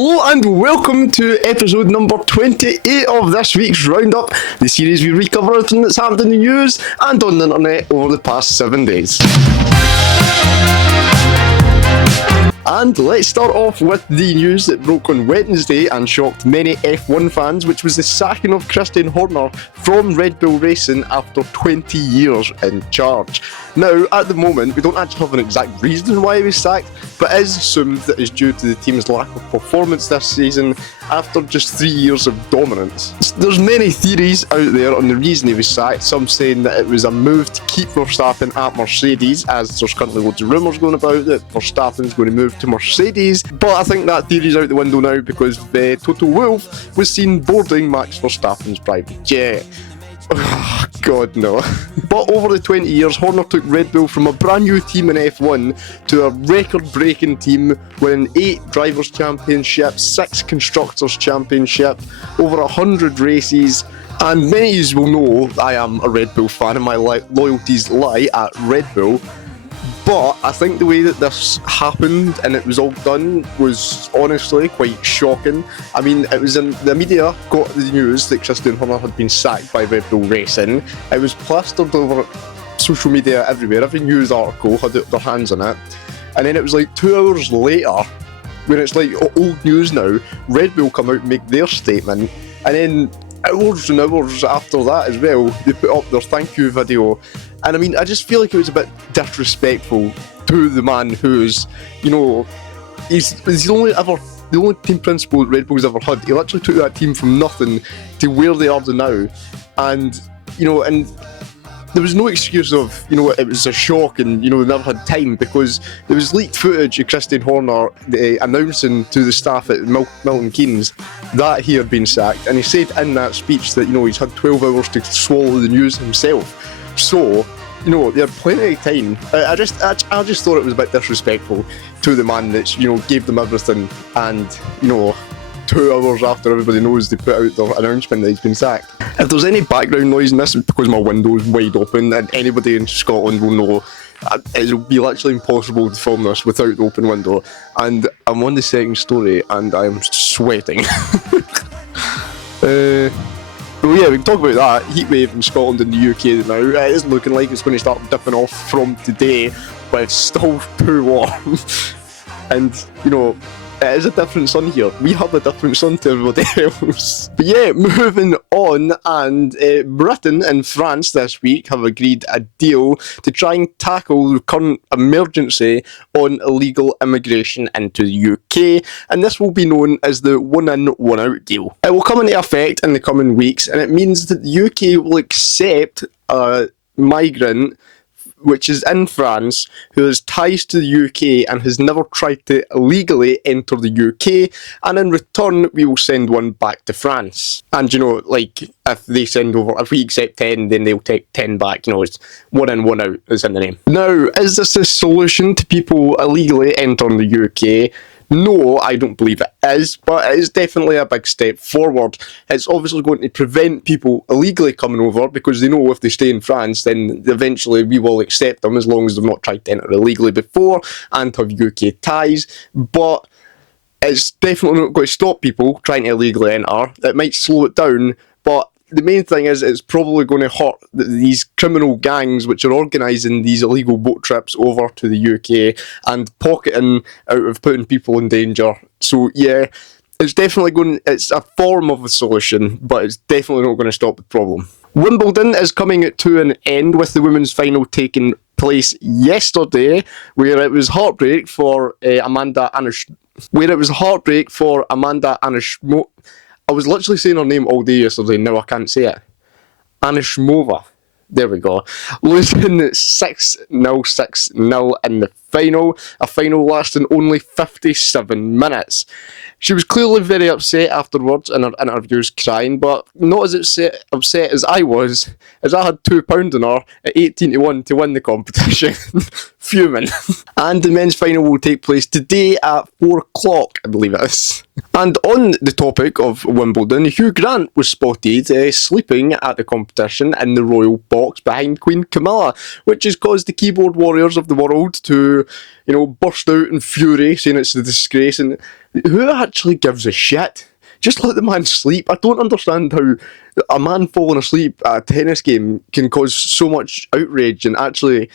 Hello and welcome to episode number 28 of this week's Roundup, the series we recover everything that's happened in the news and on the internet over the past 7 days. And let's start off with the news that broke on Wednesday and shocked many F1 fans, which was the sacking of Cristian Horner from Red Bull Racing after 20 years in charge. Now, at the moment, we don't actually have an exact reason why he was sacked, but it is assumed that it's due to the team's lack of performance this season after just 3 years of dominance. There's many theories out there on the reason he was sacked, some saying that it was a move to keep Verstappen at Mercedes, as there's currently loads of rumours going about that Verstappen's going to move to Mercedes, but I think that theory's out the window now because Toto Wolff was seen boarding Max Verstappen's private jet. Oh, God, no. But over the 20 years, Horner took Red Bull from a brand new team in F1 to a record-breaking team winning 8 Drivers' Championships, 6 Constructors' Championships, over 100 races, and many of you will know I am a Red Bull fan and my loyalties lie at Red Bull. But I think the way that this happened and it was all done was honestly quite shocking. I mean, it was in the media got the news that Cristian Horner had been sacked by Red Bull Racing. It was plastered over social media everywhere. Every news article had their hands on it. And then it was like 2 hours later, when it's like old news now, Red Bull come out and make their statement. And then hours and hours after that as well, they put up their thank you video. And I mean, I just feel like it was a bit disrespectful to the man who's, you know, he's the only team principal that Red Bull's ever had. He literally took that team from nothing to where they are now. And, you know, and there was no excuse of, you know, it was a shock and, you know, they never had time because there was leaked footage of Cristian Horner announcing to the staff at Milton Keynes that he had been sacked. And he said in that speech that, you know, he's had 12 hours to swallow the news himself. So, you know, they had plenty of time. I just thought it was a bit disrespectful to the man that, you know, gave them everything and, you know, 2 hours after everybody knows they put out their announcement that he's been sacked. If there's any background noise in this, it's because my window's wide open and anybody in Scotland will know it'll be literally impossible to film this without the open window. And I'm on the second story and I'm sweating. Well, yeah, we can talk about that. Heatwave in Scotland and the UK now. It isn't looking like it's going to start dipping off from today, but it's still too warm. And, you know, it is a different sun here. We have a different sun to everybody else. But yeah, moving on, and Britain and France this week have agreed a deal to try and tackle the current emergency on illegal immigration into the UK, and this will be known as the one-in, one-out deal. It will come into effect in the coming weeks, and it means that the UK will accept a migrant which is in France, who has ties to the UK and has never tried to illegally enter the UK, and in return we will send one back to France. And you know, like, if we accept 10, then they'll take 10 back, you know, it's one in, one out, is in the name. Now, is this a solution to people illegally entering the UK? No, I don't believe it is, but it is definitely a big step forward. It's obviously going to prevent people illegally coming over because they know if they stay in France, then eventually we will accept them as long as they've not tried to enter illegally before and have UK ties. But it's definitely not going to stop people trying to illegally enter. It might slow it down, but the main thing is it's probably going to hurt these criminal gangs which are organising these illegal boat trips over to the UK and pocketing out of putting people in danger. So yeah, it's a form of a solution, but it's definitely not going to stop the problem. Wimbledon is coming to an end with the women's final taking place yesterday, where it was heartbreak for Amanda Anisimova. I was literally saying her name all day yesterday, now I can't say it. Anisimova. There we go. Losing 6-0, 6-0 in the final. A final lasting only 57 minutes. She was clearly very upset afterwards in her interviews, crying, but not as upset as I was, as I had £2 on her at 18-1 to win the competition. Fuming. And the men's final will take place today at 4 o'clock, I believe it is. And on the topic of Wimbledon, Hugh Grant was spotted sleeping at the competition in the royal box behind Queen Camilla, which has caused the keyboard warriors of the world to, burst out in fury, saying it's a disgrace. And who actually gives a shit? Just let the man sleep. I don't understand how a man falling asleep at a tennis game can cause so much outrage and actually,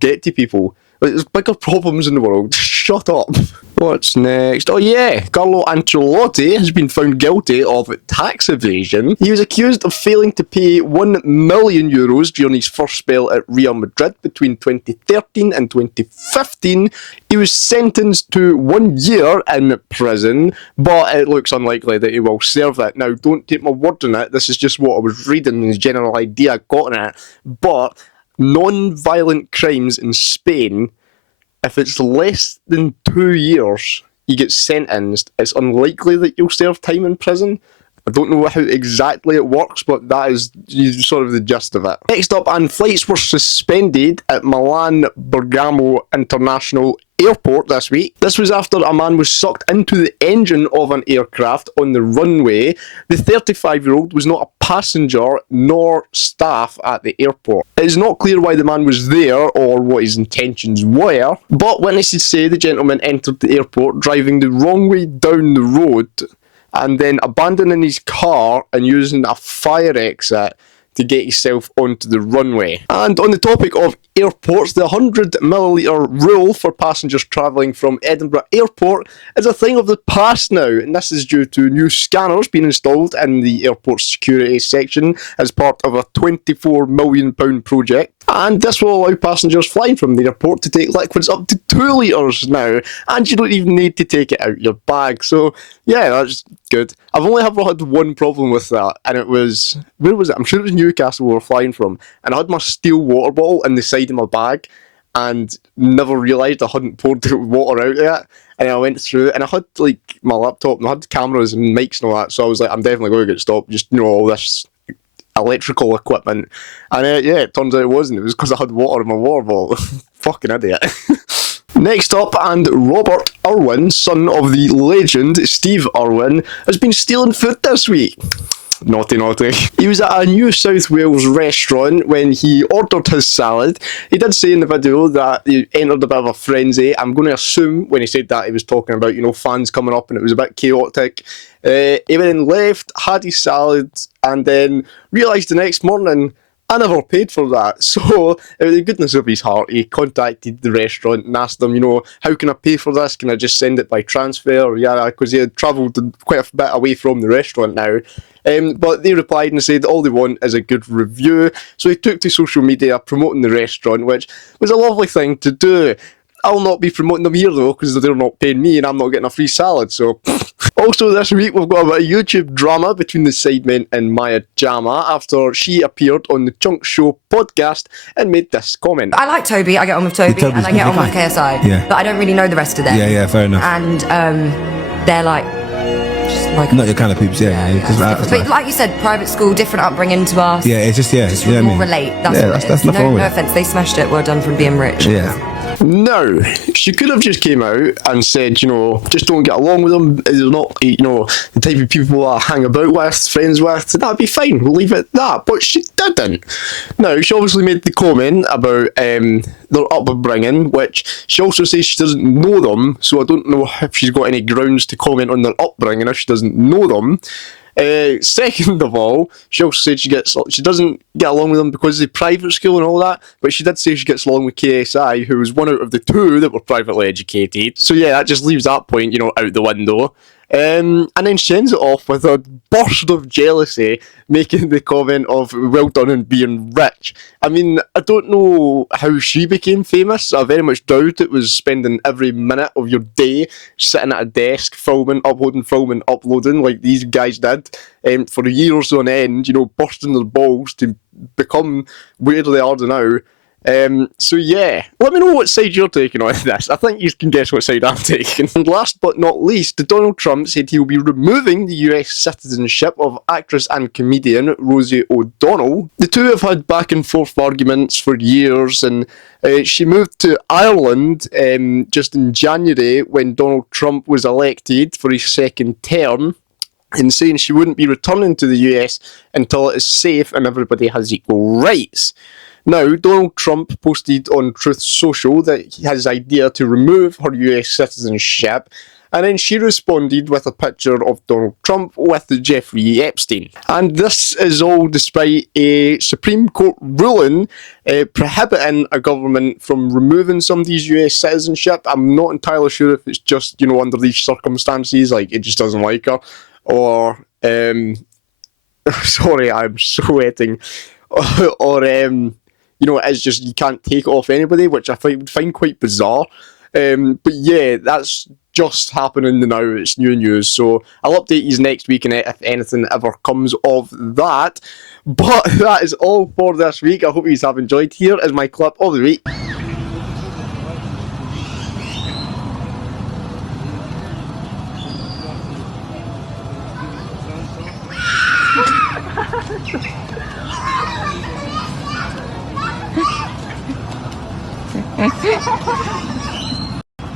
get to people. There's bigger problems in the world. Shut up. What's next? Oh yeah, Carlo Ancelotti has been found guilty of tax evasion. He was accused of failing to pay €1 million during his first spell at Real Madrid between 2013 and 2015. He was sentenced to 1 year in prison, but it looks unlikely that he will serve that. Now, don't take my word on it. This is just what I was reading, the general idea I got on it. But non-violent crimes in Spain, if it's less than 2 years you get sentenced, it's unlikely that you'll serve time in prison. I don't know how exactly it works, but that is sort of the gist of it. Next up, and flights were suspended at Milan Bergamo International Airport this week. This was after a man was sucked into the engine of an aircraft on the runway. The 35-year-old was not a passenger nor staff at the airport. It is not clear why the man was there or what his intentions were, but witnesses say the gentleman entered the airport driving the wrong way down the road and then abandoning his car and using a fire exit to get himself onto the runway. And on the topic of airports, the 100ml rule for passengers travelling from Edinburgh Airport is a thing of the past now, and this is due to new scanners being installed in the airport security section as part of a £24 million project. And this will allow passengers flying from the airport to take liquids up to 2 litres now, and you don't even need to take it out your bag. So yeah, that's good. I've only ever had one problem with that, and it was, where was it? I'm sure it was Newcastle we were flying from, and I had my steel water bottle in the side of my bag, and never realised I hadn't poured the water out yet. And I went through, and I had my laptop, and I had cameras and mics and all that, so I was like, I'm definitely going to get stopped, just all this electrical equipment. And it turns out it wasn't. It was because I had water in my water bottle. Fucking idiot. Next up, and Robert Irwin, son of the legend Steve Irwin, has been stealing food this week. Naughty, naughty. He was at a New South Wales restaurant when he ordered his salad. He did say in the video that he entered a bit of a frenzy. I'm going to assume when he said that he was talking about, fans coming up and it was a bit chaotic. He then left, had his salad, and then realised the next morning, I never paid for that. So, out of the goodness of his heart, he contacted the restaurant and asked them, how can I pay for this? Can I just send it by transfer? Yeah, because he had travelled quite a bit away from the restaurant now. But they replied and said all they want is a good review. So he took to social media promoting the restaurant, which was a lovely thing to do. I'll not be promoting them here though, because they're not paying me and I'm not getting a free salad, so... Also this week we've got a bit of YouTube drama between the Sidemen and Jamma after she appeared on the Chunk Show podcast and made this comment. I like Toby, I get on with Toby, and I get on with KSI, but I don't really know the rest of them. Yeah, fair enough. And they're like... not your kind of peeps, But like you said, private school, different upbringing to us. Yeah, it's just, Just more relate, that's nothing wrong with it. No offence, they smashed it, well done from being rich. Yeah. No, she could have just came out and said, just don't get along with them. They're not, the type of people I hang about with, friends with. That'd be fine. We'll leave it at that. But she didn't. No, she obviously made the comment about their upbringing, which she also says she doesn't know them. So I don't know if she's got any grounds to comment on their upbringing if she doesn't know them. Second of all, she also said she doesn't get along with them because of the private school and all that, but she did say she gets along with KSI, who was one out of the two that were privately educated. So yeah, that just leaves that point, out the window. And then she ends it off with a burst of jealousy, making the comment of well done and being rich. I mean, I don't know how she became famous. I very much doubt it was spending every minute of your day sitting at a desk, filming, uploading, like these guys did, for years on end, bursting their balls to become where they are now. So yeah, let me know what side you're taking on this. I think you can guess what side I'm taking. And last but not least, Donald Trump said he'll be removing the US citizenship of actress and comedian Rosie O'Donnell. The two have had back and forth arguments for years, and she moved to Ireland just in January when Donald Trump was elected for his second term, and saying she wouldn't be returning to the US until it is safe and everybody has equal rights. Now, Donald Trump posted on Truth Social that his idea to remove her US citizenship, and then she responded with a picture of Donald Trump with Jeffrey Epstein. And this is all despite a Supreme Court ruling prohibiting a government from removing somebody's US citizenship. I'm not entirely sure if it's just, under these circumstances, like it just doesn't like her, or, sorry, I'm sweating, or it's just you can't take it off anybody, which I find quite bizarre. But yeah, that's just happening now. It's new news, so I'll update you next week and if anything ever comes of that. But that is all for this week. I hope you have enjoyed. Here is my clip of the week.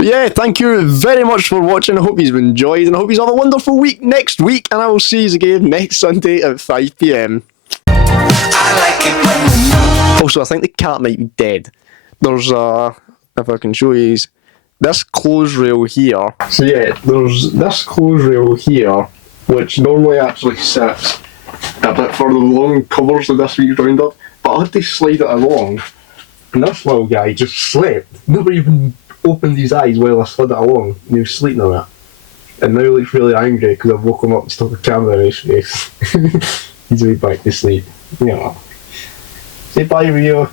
Yeah, thank you very much for watching. I hope you've enjoyed, and I hope you have a wonderful week next week, and I will see you again next Sunday at 5 PM. Also, I think the cat might be dead. There's if I can show you, this clothes rail here. So yeah, there's this clothes rail here, which normally actually sits a bit further along and covers this week's roundup, but I had to slide it along, and this little guy just slept. Never even opened his eyes while I slid it along, and he was sleeping on it. And now he looks really angry because I've woke him up and stuck a camera in his face. He's way back to sleep. Say bye, Rio.